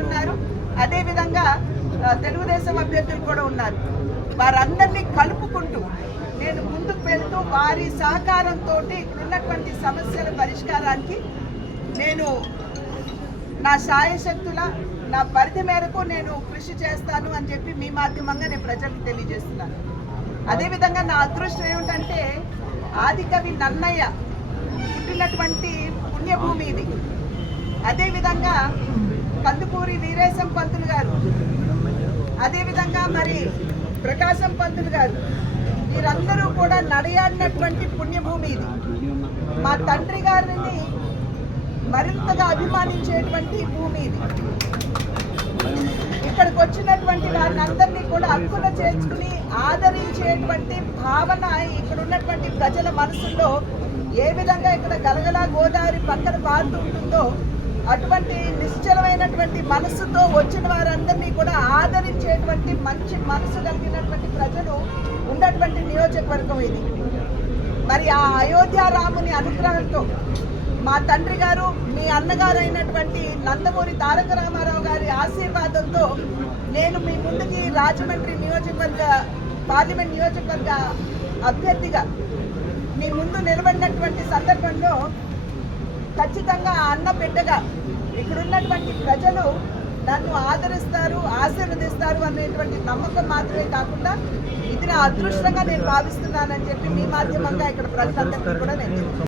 ఉన్నారు. అదేవిధంగా తెలుగుదేశం అభ్యర్థులు కూడా ఉన్నారు. వారందరినీ కలుపుకుంటూ నేను ముందుకు వెళ్తూ వారి సహకారంతో ఇక్కడ ఉన్నటువంటి సమస్యల పరిష్కారానికి నేను నా శాయశక్తుల నా పరిధి మేరకు నేను కృషి చేస్తాను అని చెప్పి మీ మాధ్యమంగా నేను ప్రజలకు తెలియజేస్తున్నాను. అదేవిధంగా నా అదృష్టం ఏమిటంటే ఆదికవి నన్నయ్య పుట్టినటువంటి పుణ్యభూమి ఇది. అదేవిధంగా కందుకూరి వీరేశం పంతులు గారు. అదేవిధంగా మరి ప్రకాశం పంతులు గారు. వీరందరూ కూడా నడయాడినటువంటి పుణ్యభూమి ఇది మా తండ్రి గారిని మరింతగా అభిమానించేటువంటి భూమి ఇది ఇక్కడికి వచ్చినటువంటి వారిని అందరినీ కూడా హక్కున చేర్చుకుని ఆదరించేటువంటి భావన ఇక్కడ ఉన్నటువంటి ప్రజల మనసుల్లో ఏ విధంగా ఇక్కడ గలగల గోదావరి పక్కన పారుతూ ఉంటుందో అటువంటి నిశ్చలమైనటువంటి మనసుతో వచ్చిన వారందరినీ కూడా ఆదరించేటువంటి మంచి మనసు కలిగినటువంటి ప్రజలు ఉన్నటువంటి నియోజకవర్గం ఇది. మరి ఆ అయోధ్య రాముని అనుగ్రహంతో మా తండ్రి గారు మీ అన్నగారు అయినటువంటి నందమూరి తారక రామారావు గారి ఆశీర్వాదంతో నేను మీ ముందుకి రాజమండ్రి నియోజకవర్గ పార్లమెంట్ నియోజకవర్గ అభ్యర్థిగా మీ ముందు నిలబడినటువంటి సందర్భంలో ఖచ్చితంగా అన్న బిడ్డగా ఇక్కడున్నటువంటి ప్రజలు నన్ను ఆదరిస్తారు ఆశీర్వదిస్తారు అనేటువంటి నమ్మకం మాత్రమే కాకుండా ఇది నా అదృష్టంగా నేను భావిస్తున్నానని చెప్పి మీ మాధ్యమంగా ఇక్కడ ప్రజలందరికీ కూడా నేను